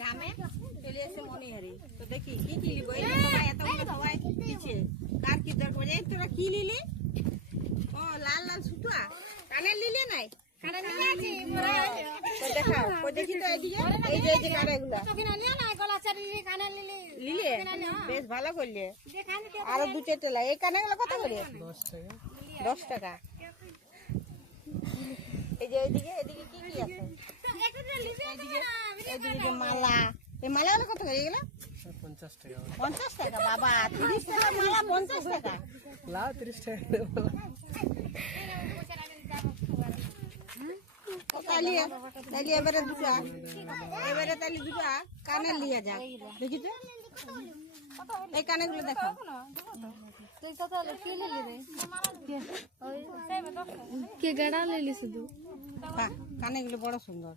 গ্রামে চলে এসে মনিহারি তো দেখি কি কি লিব এই সবাই এতগুলো সবাই দিচ্ছে কার কি দরকার এই তোরা কি লিলি ও লাল লাল সুতুয়া কানের লিলি নাই কানের লিলি আছে মোরা তো দেখা কো দেখি তো এইদিকে এই যে কানেগুলো কিনা নিয়া না গলা চারি কানের লিলি লিলি বেশ ভালো করলে আর দু চারটে লাই এই কানেগুলো কত করে 10 টাকা এই যে এইদিকে কি কি আছে এইদিকে যে মালা এই মালাগুলো কত করে এগুলো 50 টাকা 50 টাকা বাবা 30 টাকা মালা 50 টাকা লাও 30 টাকা তাহলে এবারে তাহলে দুটো কানের লিয়ে যাক দেখি তো এই কানেগুলো দেখো কে গড়া লিলি শুধু কানেগুলো বড় সুন্দর